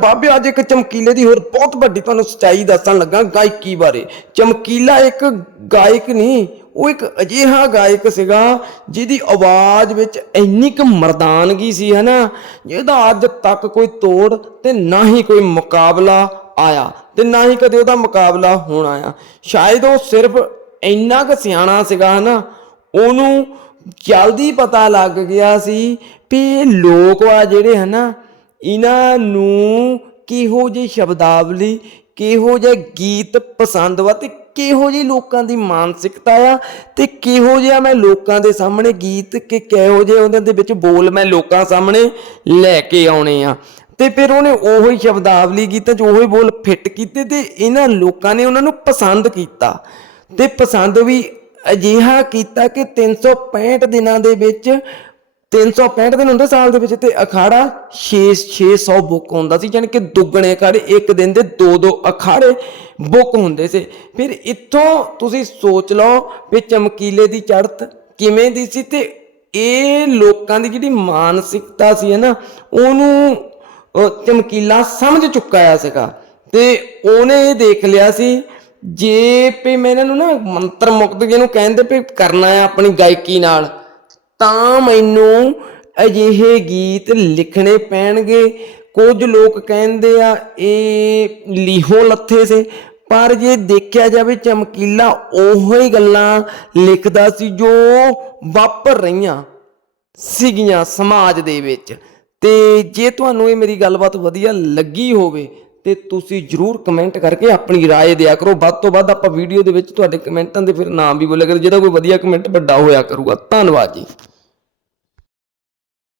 ਬਾਬੇ, ਅੱਜ ਇੱਕ ਚਮਕੀਲੇ ਦੀ ਹੋਰ ਬਹੁਤ ਵੱਡੀ ਤੁਹਾਨੂੰ ਸਚਾਈ ਦੱਸਣ ਲੱਗਾ ਗਾਇਕੀ ਬਾਰੇ। ਚਮਕੀਲਾ ਇੱਕ ਗਾਇਕ ਨਹੀਂ, ਉਹ ਇੱਕ ਅਜਿਹਾ ਗਾਇਕ ਸੀਗਾ ਜਿਹਦੀ ਆਵਾਜ਼ ਵਿੱਚ ਇੰਨੀ ਕੁ ਮਰਦਾਨਗੀ ਸੀ, ਹਨਾ? ਜਿਹਦਾ ਅੱਜ ਤੱਕ ਕੋਈ ਤੋੜ ਤੇ ਨਾ ਹੀ ਕੋਈ ਮੁਕਾਬਲਾ ਆਇਆ ਤੇ ਨਾ ਹੀ ਕਦੇ ਉਹਦਾ ਮੁਕਾਬਲਾ ਹੋਣਾ ਆ ਸ਼ਾਇਦ ਉਹ ਸਿਰਫ ਇੰਨਾ ਕੁ ਸਿਆਣਾ ਸੀਗਾ, ਹਨਾ? ਉਹਨੂੰ ਜਲਦੀ ਪਤਾ ਲੱਗ ਗਿਆ ਸੀ ਵੀ ਇਹ ਲੋਕ ਆ ਜਿਹੜੇ, ਹਨਾ? ਇਹਨਾਂ ਨੂੰ ਕਿਹੋ ਜਿਹੀ ਸ਼ਬਦਾਵਲੀ, ਕਿਹੋ ਜਿਹੇ ਗੀਤ ਪਸੰਦ ਵਾ ਤੇ ਕਿਹੋ ਜਿਹੀ ਲੋਕਾਂ ਦੀ ਮਾਨਸਿਕਤਾ ਆ ਤੇ ਕਿਹੋ ਜਿਹਾ ਮੈਂ ਲੋਕਾਂ ਦੇ ਸਾਹਮਣੇ ਗੀਤ ਕਿ ਕਿਹੋ ਜਿਹੇ ਉਹਨਾਂ ਦੇ ਵਿੱਚ ਬੋਲ ਮੈਂ ਲੋਕਾਂ ਸਾਹਮਣੇ ਲੈ ਕੇ ਆਉਣੇ ਆ। ਤੇ ਫਿਰ ਉਹਨੇ ਉਹੋ ਹੀ ਸ਼ਬਦਾਵਲੀ ਗੀਤਾਂ 'ਚ ਉਹੋ ਹੀ ਬੋਲ ਫਿੱਟ ਕੀਤੇ ਤੇ ਇਹਨਾਂ ਲੋਕਾਂ ਨੇ ਉਹਨਾਂ ਨੂੰ ਪਸੰਦ ਕੀਤਾ। ਤੇ ਪਸੰਦ ਵੀ ਅਜਿਹਾ ਕੀਤਾ ਕਿ 365 ਦਿਨਾਂ ਦੇ ਵਿੱਚ 365 ਦਿਨ ਹੁੰਦੇ ਸਾਲ ਦੇ ਵਿੱਚ ਤੇ ਅਖਾੜਾ 6 600 ਬੁੱਕ ਹੁੰਦਾ ਸੀ ਯਾਨੀ ਕਿ ਦੁੱਗਣੇ ਅਖਾੜੇ, ਇੱਕ ਦਿਨ ਦੇ ਦੋ ਦੋ ਅਖਾੜੇ ਬੁੱਕ ਹੁੰਦੇ ਸੀ। ਫਿਰ ਇੱਥੋਂ ਤੁਸੀਂ ਸੋਚ ਲਓ ਵੀ ਚਮਕੀਲੇ ਦੀ ਚੜ੍ਹਤ ਕਿਵੇਂ ਦੀ ਸੀ ਤੇ ਇਹ ਲੋਕਾਂ ਦੀ ਜਿਹੜੀ ਮਾਨਸਿਕਤਾ ਸੀ ਹੈ ਨਾ, ਉਹਨੂੰ ਚਮਕੀਲਾ ਸਮਝ ਚੁੱਕਾ ਆ ਸੀਗਾ। ਤੇ ਉਹਨੇ ਇਹ ਦੇਖ ਲਿਆ ਸੀ, ਜੇ ਵੀ ਮੈਂ ਇਹਨਾਂ ਨੂੰ ਨਾ ਮੰਤਰ ਮੁਕਤ ਜਿਹਨੂੰ ਕਹਿੰਦੇ ਵੀ ਕਰਨਾ ਆ ਆਪਣੀ ਗਾਇਕੀ ਨਾਲ ਤਾਂ ਮੈਨੂੰ ਅਜਿਹੇ ਗੀਤ ਲਿਖਣੇ ਪੈਣਗੇ। ਕੁਝ ਲੋਕ ਕਹਿੰਦੇ ਆ, ਇਹ ਲੀਹੋਂ ਲੱਥੇ ਸੇ, ਪਰ ਜੇ ਦੇਖਿਆ ਜਾਵੇ ਚਮਕੀਲਾ, ਉਹੋ ਹੀ ਗੱਲਾਂ ਲਿਖਦਾ ਸੀ ਜੋ ਵਾਪਰ ਰਹੀਆਂ ਸੀਗੀਆਂ ਸਮਾਜ ਦੇ ਵਿੱਚ। ਤੇ ਜੇ ਤੁਹਾਨੂੰ ਇਹ ਮੇਰੀ ਗੱਲਬਾਤ ਵਧੀਆ ਲੱਗੀ ਹੋਵੇ ਤੇ ਤੁਸੀਂ ਜਰੂਰ ਕਮੈਂਟ ਕਰਕੇ ਆਪਣੀ رائے ਦਿਆ ਕਰੋ ਵੱਧ ਤੋਂ ਵੱਧ ਆਪਾਂ ਵੀਡੀਓ ਦੇ ਵਿੱਚ ਤੁਹਾਡੇ ਕਮੈਂਟਾਂ ਦੇ ਫਿਰ ਨਾਮ ਵੀ ਬੋਲਿਆ ਕਰੋ ਜਿਹਦਾ ਕੋਈ ਵਧੀਆ ਕਮੈਂਟ ਵੱਡਾ ਹੋਇਆ ਕਰੂਗਾ ਧੰਨਵਾਦ ਜੀ